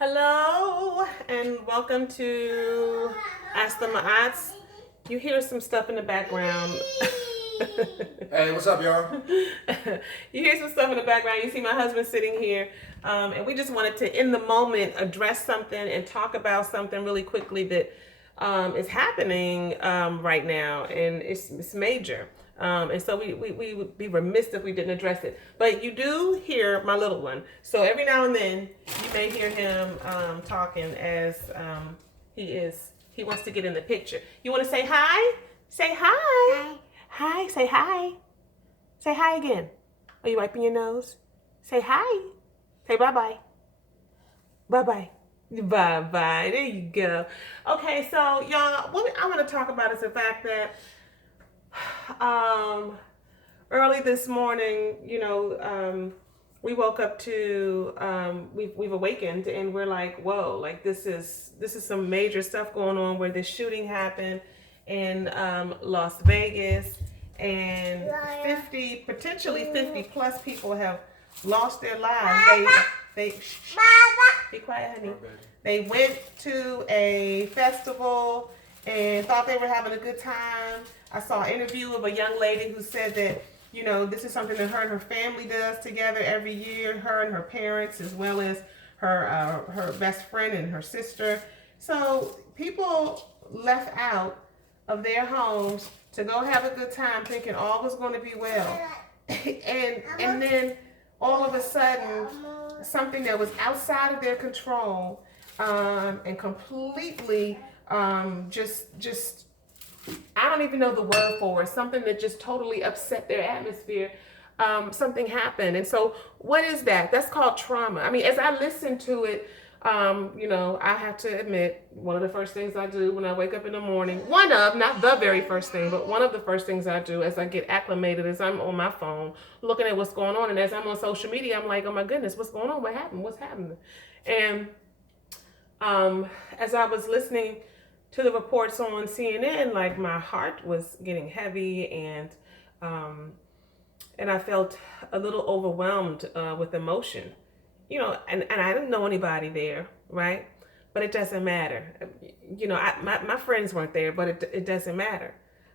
Hello and welcome to Ask the Ma'ats. You hear some stuff in the background. Hey, what's up, y'all? You hear some stuff in the background. You see my husband sitting here. And we just wanted to, in the moment, address something and talk about something really quickly that is happening right now. And it's major. And so we would be remiss if we didn't address it. But you do hear my little one. So every now and then you may hear him talking as he wants to get in the picture. You want to say hi? Say hi. Hi. Say hi. Say hi again. Are you wiping your nose? Say hi. Say bye-bye. Bye-bye. Bye-bye. There you go. Okay, so y'all, what I want to talk about is the fact that early this morning, we woke up to we've awakened and we're like, whoa, like this is some major stuff going on where this shooting happened in Las Vegas, and potentially 50 plus people have lost their lives. They be quiet, honey. They went to a festival and thought they were having a good time. I saw an interview of a young lady who said that, this is something that her and her family does together every year, her and her parents, as well as her best friend and her sister. So people left out of their homes to go have a good time thinking all was going to be well. and then all of a sudden, something that was outside of their control and completely just I don't even know the word for it, something that just totally upset their atmosphere. Something happened. And so what is that? That's called trauma. I mean, as I listen to it, I have to admit, one of the first things I do when I wake up in the morning, not the very first thing, but one of the first things I do as I get acclimated is I'm on my phone looking at what's going on. And as I'm on social media, I'm like, oh my goodness, what's going on? What happened? What's happening? And as I was listening to the reports on CNN, like my heart was getting heavy, and I felt a little overwhelmed with emotion, and I didn't know anybody there, right? But it doesn't matter. My friends weren't there, but it doesn't matter.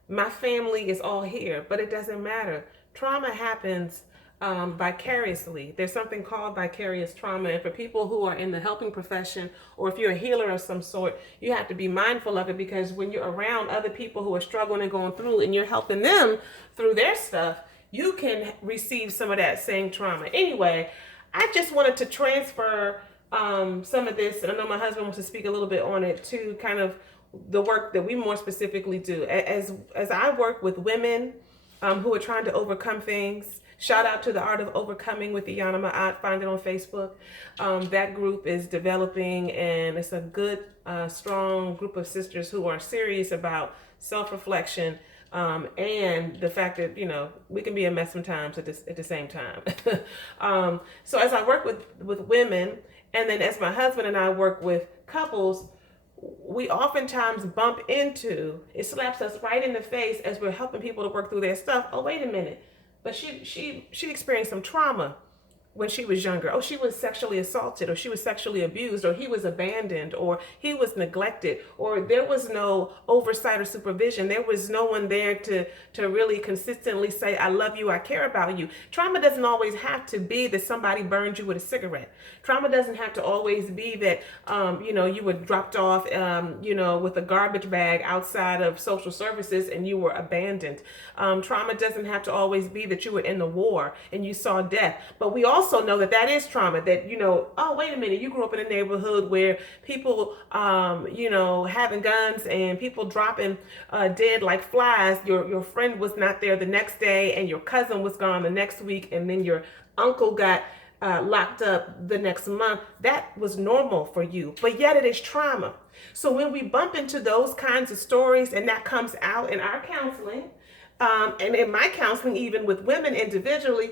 My family is all here, but it doesn't matter. Trauma happens vicariously. There's something called vicarious trauma. And for people who are in the helping profession, or if you're a healer of some sort, you have to be mindful of it, because when you're around other people who are struggling and going through, and you're helping them through their stuff, you can receive some of that same trauma. Anyway, I just wanted to transfer some of this, and I know my husband wants to speak a little bit on it, to kind of the work that we more specifically do. As I work with women who are trying to overcome things. Shout out to the Art of Overcoming with Aiyana. Find it on Facebook. That group is developing, and it's a good, strong group of sisters who are serious about self-reflection and the fact that, we can be a mess sometimes at the same time. So as I work with women, and then as my husband and I work with couples, we oftentimes bump into, it slaps us right in the face as we're helping people to work through their stuff. Oh, wait a minute. But she experienced some trauma when she was younger. Oh, she was sexually assaulted, or she was sexually abused, or he was abandoned, or he was neglected, or there was no oversight or supervision. There was no one there to really consistently say, I love you, I care about you. Trauma doesn't always have to be that somebody burned you with a cigarette. Trauma doesn't have to always be that, you were dropped off, with a garbage bag outside of social services and you were abandoned. Trauma doesn't have to always be that you were in the war and you saw death. But we also know that is trauma, that, oh, wait a minute, you grew up in a neighborhood where people, having guns and people dropping dead like flies. Your friend was not there the next day, and your cousin was gone the next week, and then your uncle got locked up the next month. That was normal for you, but yet it is trauma. So when we bump into those kinds of stories, and that comes out in our counseling, and in my counseling, even with women individually,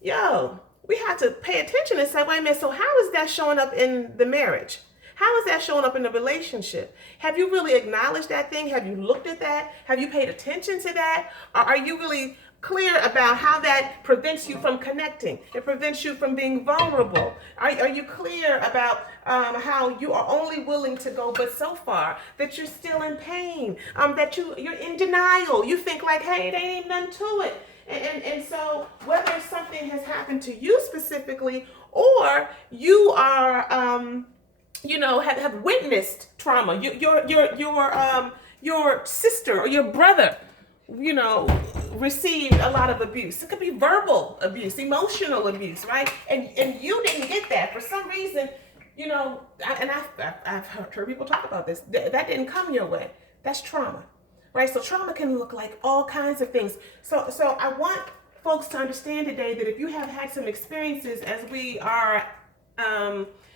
we have to pay attention and say, wait a minute, so how is that showing up in the marriage? How is that showing up in the relationship? Have you really acknowledged that thing? Have you looked at that? Have you paid attention to that? Or are you really clear about how that prevents you from connecting? It prevents you from being vulnerable. Are you clear about how you are only willing to go but so far, that you're still in pain, that you're in denial? You think like, hey, there ain't even nothing to it. And so whether something has happened to you specifically, or you are have witnessed trauma, your sister or your brother, received a lot of abuse. It could be verbal abuse, emotional abuse, right? And you didn't get that for some reason. I've heard people talk about this. That didn't come your way. That's trauma, right? So trauma can look like all kinds of things. So I want folks to understand today that if you have had some experiences, as we are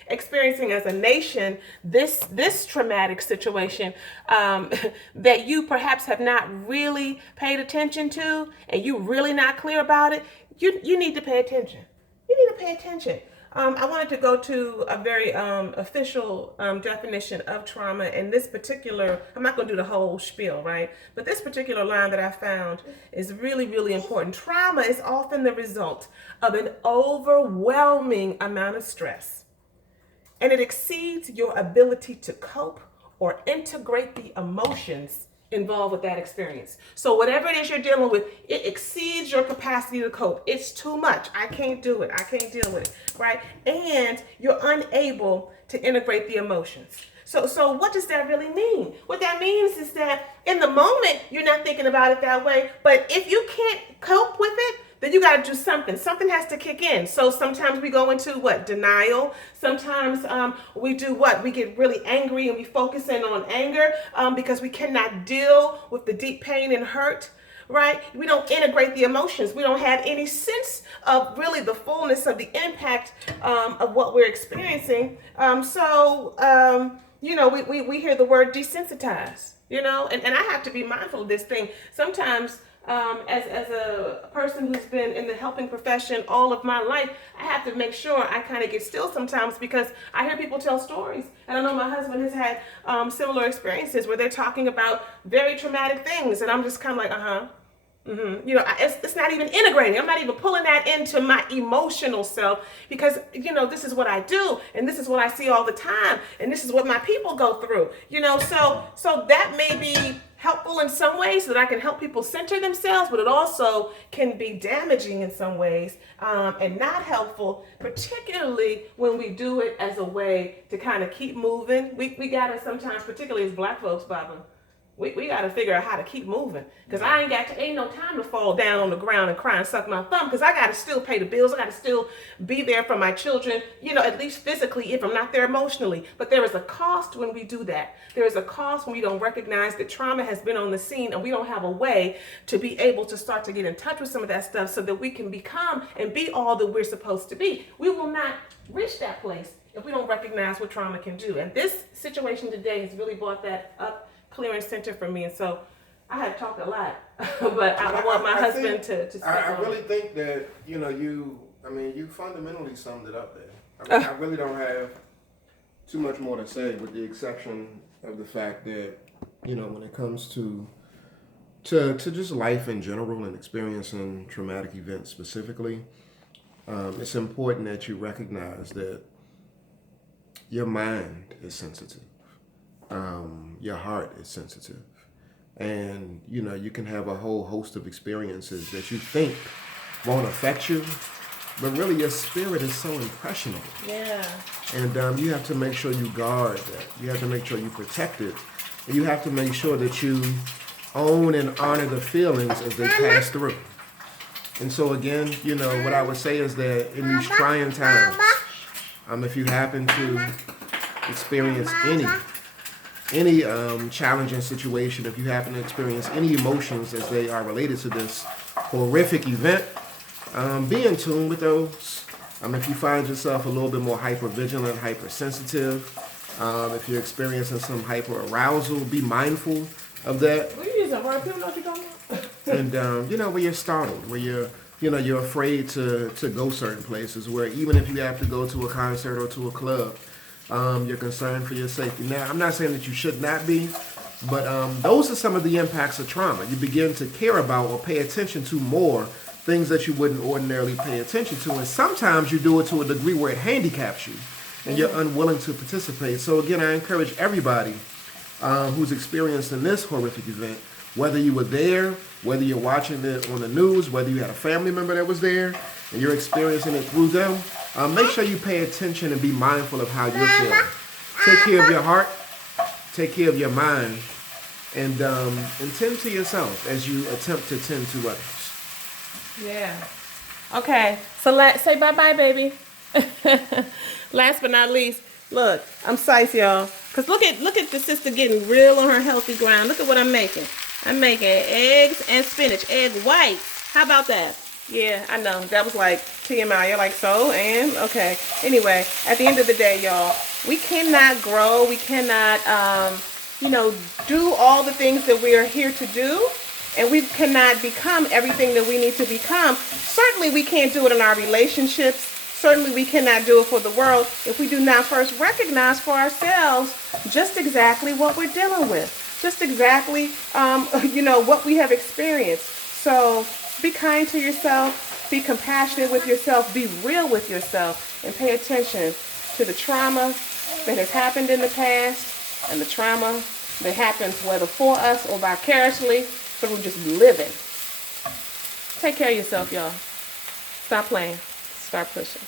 experiencing as a nation, this traumatic situation, that you perhaps have not really paid attention to, and you really not clear about it, you need to pay attention. You need to pay attention. I wanted to go to a very official definition of trauma, and this particular, I'm not going to do the whole spiel, right? But this particular line that I found is really, really important. Trauma is often the result of an overwhelming amount of stress, and it exceeds your ability to cope or integrate the emotions involved with that experience. So whatever it is you're dealing with, it exceeds your capacity to cope. It's too much. I can't do it. I can't deal with it, right? And you're unable to integrate the emotions. So what does that really mean? What that means is that in the moment, you're not thinking about it that way. But if you can't cope with it, then you got to do something. Something has to kick in. So sometimes we go into denial. Sometimes we do we get really angry, and we focus in on anger because we cannot deal with the deep pain and hurt, right? We don't integrate the emotions. We don't have any sense of really the fullness of the impact of what we're experiencing. We hear the word desensitize, and I have to be mindful of this thing. Sometimes as a person who's been in the helping profession all of my life, I have to make sure I kind of get still sometimes, because I hear people tell stories. And I know my husband has had similar experiences where they're talking about very traumatic things. And I'm just kind of like, it's not even integrating. I'm not even pulling that into my emotional self, because, this is what I do, and this is what I see all the time, and this is what my people go through, so that may be helpful in some ways, so that I can help people center themselves, but it also can be damaging in some ways, and not helpful, particularly when we do it as a way to kind of keep moving. We gotta sometimes, particularly as Black folks, Baba, we got to figure out how to keep moving, because ain't no time to fall down on the ground and cry and suck my thumb, because I got to still pay the bills. I got to still be there for my children, at least physically, if I'm not there emotionally. But there is a cost when we do that. There is a cost when we don't recognize that trauma has been on the scene, and we don't have a way to be able to start to get in touch with some of that stuff, so that we can become and be all that we're supposed to be. We will not reach that place if we don't recognize what trauma can do. And this situation today has really brought that up clear and center for me. And so I have talked a lot, but I want my husband to speak. I really think that, you fundamentally summed it up there. I really don't have too much more to say, with the exception of the fact that, when it comes to just life in general and experiencing traumatic events specifically, it's important that you recognize that your mind is sensitive. Your heart is sensitive, and you can have a whole host of experiences that you think won't affect you, but really your spirit is so impressionable. Yeah. And you have to make sure you guard that. You have to make sure you protect it, and you have to make sure that you own and honor the feelings as they pass through. And so again, what I would say is that in these trying times, if you happen to experience any challenging situation, if you happen to experience any emotions as they are related to this horrific event, be in tune with those. If you find yourself a little bit more hypervigilant, hypersensitive, if you're experiencing some hyperarousal, be mindful of that. We're using words, people know what you're talking about. And where you're startled, where you're afraid to go certain places, where even if you have to go to a concert or to a club, you're concerned for your safety. Now, I'm not saying that you should not be, But those are some of the impacts of trauma. You begin to care about or pay attention to more things that you wouldn't ordinarily pay attention to. And sometimes you do it to a degree where it handicaps you and you're unwilling to participate. So again, I encourage everybody who's experiencing this horrific event, whether you were there, whether you're watching it on the news, whether you had a family member that was there and you're experiencing it through them, make sure you pay attention and be mindful of how you're feeling. Take care of your heart, take care of your mind, and tend to yourself as you attempt to tend to others. Yeah. Okay. So say bye-bye, baby. Last but not least, look, I'm Sice, y'all. Cause look at the sister getting real on her healthy ground. Look at what I'm making. I'm making eggs and spinach, egg whites. How about that? Yeah, I know that was like TMI. You're like, so and okay. Anyway, at the end of the day, y'all, we cannot grow. We cannot, do all the things that we are here to do. And we cannot become everything that we need to become. Certainly we can't do it in our relationships. Certainly we cannot do it for the world if we do not first recognize for ourselves just exactly what we're dealing with. Just exactly, what we have experienced. So be kind to yourself. Be compassionate with yourself. Be real with yourself. And pay attention to the trauma that has happened in the past and the trauma that happens whether for us or vicariously through just living. Take care of yourself, y'all. Stop playing. Start pushing.